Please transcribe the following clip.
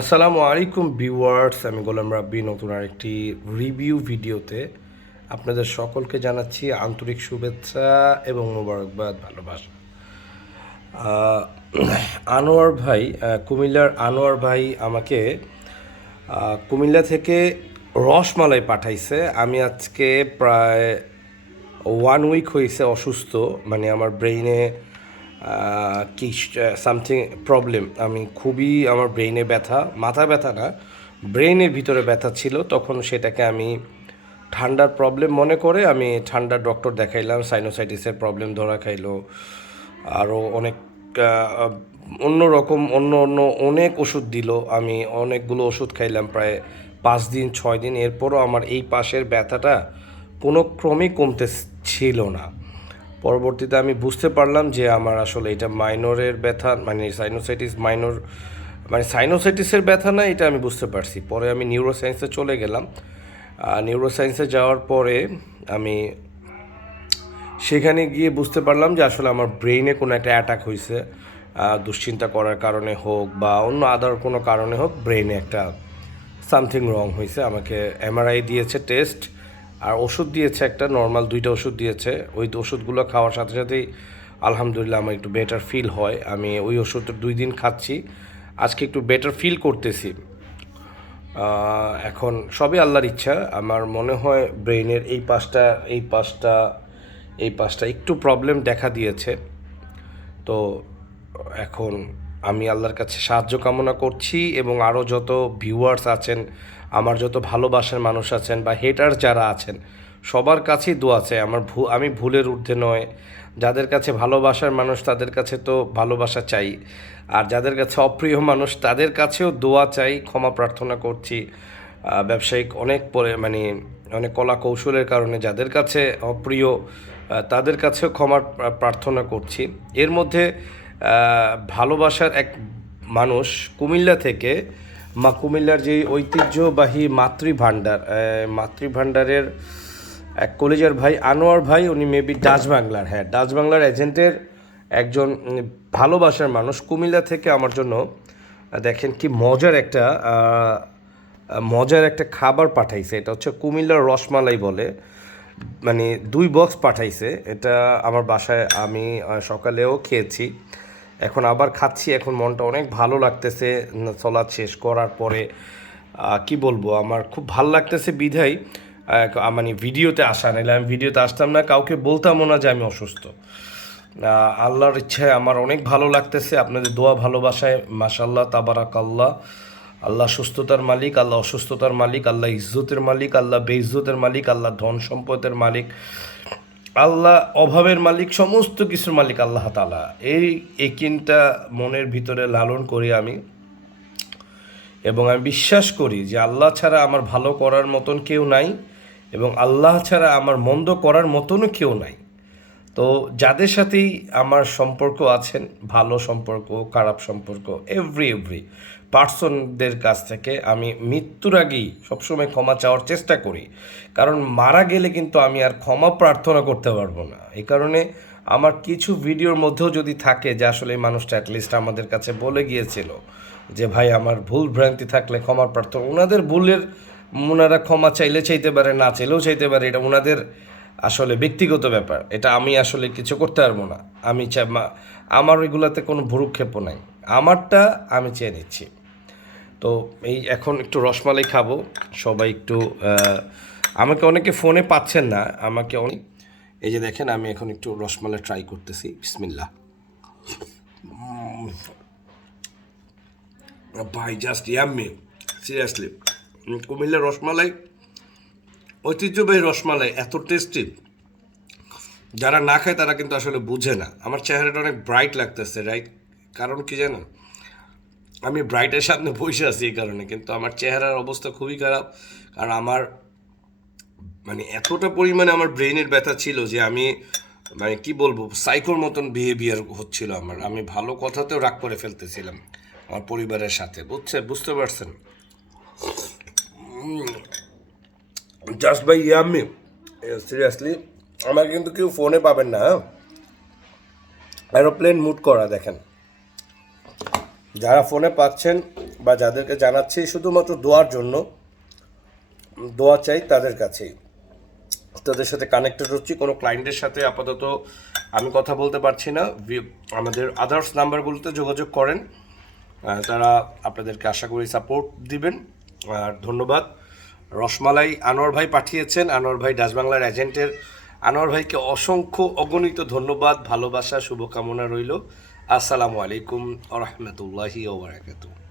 আসসালামু আলাইকুম ভিউয়ার্স, আমি গোলাম রাব্বি নতুন আরেকটি রিভিউ ভিডিওতে আপনাদের সকলকে জানাচ্ছি আন্তরিক শুভেচ্ছা এবং মোবারকবাদ, ভালোবাসা। আহ, আনোয়ার ভাই, কুমিল্লার আনোয়ার ভাই আমাকে কুমিল্লা থেকে রসমালাই পাঠাইছে। আমি আজকে প্রায় 1 উইক হয়েছে অসুস্থ, মানে আমার ব্রেইনে কি সামথিং প্রবলেম। আমি খুবই, আমার ব্রেইনে ব্যথা, মাথা ব্যথা না, ব্রেইনের ভিতরে ব্যথা ছিল। তখন সেটাকে আমি ঠান্ডার প্রবলেম মনে করে আমি ঠান্ডার ডক্টর দেখাইলাম, সাইনোসাইটিসের প্রবলেম ধরা খাইলো, আরও অনেক অন্য রকম অন্য অন্য অনেক ওষুধ দিল। আমি অনেকগুলো ওষুধ খাইলাম প্রায় 5 দিন 6 দিন, এরপরও আমার এই পাশের ব্যথাটা কোনো ক্রমেই কমতে ছিল না। পরবর্তীতে আমি বুঝতে পারলাম যে আমার আসলে এটা মাইনরের ব্যথা, মানে সাইনোসাইটিস মাইনর, মানে সাইনোসাইটিসের ব্যথা না, এটা আমি বুঝতে পারছি। পরে আমি নিউরোসায়েন্সে চলে গেলাম। নিউরোসায়েন্সে যাওয়ার পরে আমি সেখানে গিয়ে বুঝতে পারলাম যে আসলে আমার ব্রেইনে কোনো একটা অ্যাটাক হয়েছে। দুশ্চিন্তা করার কারণে হোক বা অন্য আদার কোনো কারণে হোক, ব্রেইনে একটা সামথিং রং হয়েছে। আমাকে এমআরআই দিয়েছে, টেস্ট, আর ওষুধ দিয়েছে, একটা নর্মাল 2টা ওষুধ দিয়েছে। ওই ওষুধগুলো খাওয়ার সাথে সাথেই আলহামদুলিল্লাহ আমার একটু বেটার ফিল হয়। আমি ওই ওষুধটা 2 দিন খাচ্ছি, আজকে একটু বেটার ফিল করতেছি। এখন সবই আল্লাহর ইচ্ছা। আমার মনে হয় ব্রেইনের এই পাশটা একটু প্রবলেম দেখা দিয়েছে। তো এখন আমি আল্লাহর কাছে সাহায্য কামনা করছি, এবং আরও যত ভিউয়ার্স আছেন, আমার যত ভালোবাসার মানুষ আছেন বা হেটার যারা আছেন, সবার কাছেই দোয়া চাই। আমি ভুলের ঊর্ধ্বে নয়। যাদের কাছে ভালোবাসার মানুষ তাদের কাছে তো ভালোবাসা চাই, আর যাদের কাছে অপ্রিয় মানুষ তাদের কাছেও দোয়া চাই, ক্ষমা প্রার্থনা করছি। ব্যবসায়িক অনেক পরে, মানে অনেক কলা কৌশলের কারণে যাদের কাছে অপ্রিয় তাদের কাছেও ক্ষমা প্রার্থনা করছি। এর মধ্যে ভালোবাসার এক মানুষ কুমিল্লা থেকে, কুমিল্লার যে ঐতিহ্যবাহী মাতৃভাণ্ডারের এক কলেজের ভাই আনোয়ার ভাই, উনি মেবি ডাচ বাংলার, হ্যাঁ ডাচ বাংলার এজেন্টের একজন ভালোবাসার মানুষ কুমিল্লা থেকে আমার জন্য দেখেন কি মজার একটা খাবার পাঠাইছে। এটা হচ্ছে কুমিল্লার রসমালাই বলে, মানে 2 বক্স পাঠাইছে। এটা আমার বাসায় আমি সকালেও খেয়েছি, এখন আবার খাচ্ছি। এখন মনটা অনেক ভালো লাগতেছে সলাদ শেষ করার পরে। কি বলবো, আমার খুব ভালো লাগতেছে বিধায় মানে ভিডিওতে আসা, নাহলে আমি ভিডিওতে আসতাম না, কাউকে বলতামও না যে আমি অসুস্থ। আল্লাহর ইচ্ছায় আমার অনেক ভালো লাগতেছে, আপনাদের দোয়া ভালোবাসায় মাশাল্লাহ তাবারাকাল্লাহ। আল্লাহ সুস্থতার মালিক, আল্লাহ অসুস্থতার মালিক, আল্লাহ ইজ্জতের মালিক, আল্লাহ বেইজ্জতের মালিক, আল্লাহ ধন সম্পদের মালিক, আল্লাহ অভাবের মালিক, সমস্ত কিছুর মালিক আল্লাহ তাআলা। এই একিনটা মনের ভিতরে লালন করি আমি, এবং আমি বিশ্বাস করি যে আল্লাহ ছাড়া আমার ভালো করার মতন কেউ নাই, এবং আল্লাহ ছাড়া আমার মন্দ করার মতনও কেউ নাই। তো যাদের সাথেই আমার সম্পর্ক আছেন, ভালো সম্পর্ক, খারাপ সম্পর্ক, এভরি পার্সনদের কাছ থেকে আমি মৃত্যুর আগেই সবসময় ক্ষমা চাওয়ার চেষ্টা করি, কারণ মারা গেলে কিন্তু আমি আর ক্ষমা প্রার্থনা করতে পারবো না। এই কারণে আমার কিছু ভিডিওর মধ্যেও যদি থাকে যে আসলে এই মানুষটা অ্যাটলিস্ট আমাদের কাছে বলে গিয়েছিল যে ভাই আমার ভুল ভ্রান্তি থাকলে ক্ষমা প্রার্থনা, ওনাদের ভুলের ওনারা ক্ষমা চাইলে চাইতে পারে, না চাইলেও চাইতে পারে, এটা ওনাদের আসলে ব্যক্তিগত ব্যাপার, এটা আমি আসলে কিছু করতে পারবো না। আমার ওইগুলাতে কোনো ভ্রুক্ষেপও নাই, আমারটা আমি চেয়ে নিচ্ছি। তো এই এখন একটু রসমালাই খাবো। সবাই একটু আমাকে অনেকে ফোনে পাচ্ছেন না, আমাকে অনেক, এই যে দেখেন আমি এখন একটু রসমালাই ট্রাই করতেছি। বিসমিল্লাহ। ভাই জাস্ট ইয়াম্মি, সিরিয়াসলি। কুমিল্লার রসমালাই, ঐতিহ্যবাহী রসমালাই এত টেস্টি, যারা না খায় তারা কিন্তু আসলে বুঝে না। আমার চেহারাটা অনেক ব্রাইট লাগতেছে, রাইট? কারণ কি জানো, আমি ব্রাইটের সামনে বসে আছি এই কারণে, কিন্তু আমার চেহারার অবস্থা খুবই খারাপ। কারণ আমার, মানে এতটা পরিমাণে আমার ব্রেনের ব্যথা ছিল যে আমি, মানে কি বলবো, সাইকোর মতন বিহেভিয়ার হচ্ছিল আমার। আমি ভালো কথাতেও রাগ করে ফেলতেছিলাম আমার পরিবারের সাথে, বুঝতে পারছেন? Just by yummy, seriously. আমাকে কিন্তু কেউ ফোনে পাবেন না, হ্যাঁ? এরোপ্লেন মুড করা দেখেন। যারা ফোনে পাচ্ছেন বা যাদেরকে জানাচ্ছি শুধুমাত্র দোয়ার জন্য, দোয়া চাই তাদের কাছেই। তাদের সাথে কানেক্টেড হচ্ছি, কোনো ক্লায়েন্টের সাথে আপাতত আমি কথা বলতে পারছি না। আমাদের আদার্স নাম্বারগুলোতে যোগাযোগ করেন, তারা আপনাদেরকে আশা করি সাপোর্ট দিবেন। আর ধন্যবাদ। রসমালাই আনোয়ার ভাই পাঠিয়েছেন, আনোয়ার ভাই ডাচ বাংলার এজেন্টের আনোয়ার ভাইকে অসংখ্য অগণিত ধন্যবাদ, ভালোবাসা, শুভকামনা রইল। আসসালামু আলাইকুম ওয়া রাহমাতুল্লাহি ওয়া বারাকাতুহু।